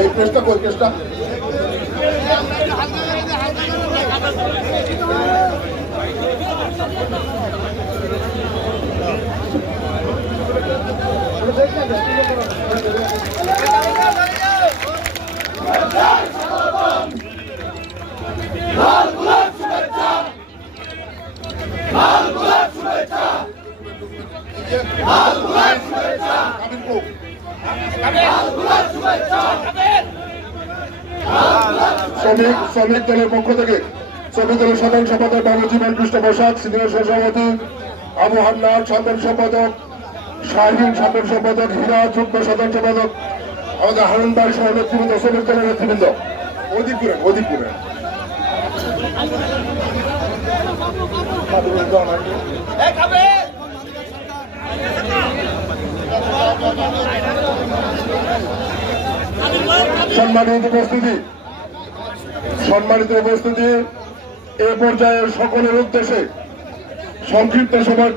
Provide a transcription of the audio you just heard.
এই পেজটা কই পেজটা শ্রমিক দলের পক্ষ থেকে শ্রমিক দলের সাধারণ সম্পাদক বাবু জীবন কৃষ্ণ প্রসাদ, সিনিয়র সভাপতি আবু হান্নান, সাধারণ সম্পাদক শাহিন, সাধারণ সম্পাদক হীরা, যুগ্ম সাধারণ সম্পাদক আমাদের হারুন ভাই সহ নেতৃবৃন্দ, শ্রমিক দলের নেতৃবৃন্দ অধিপুরে সম্মানিত উপস্থিতি এ পর্যায়ে সকলের উদ্দেশ্যে সংক্ষিপ্ত সভার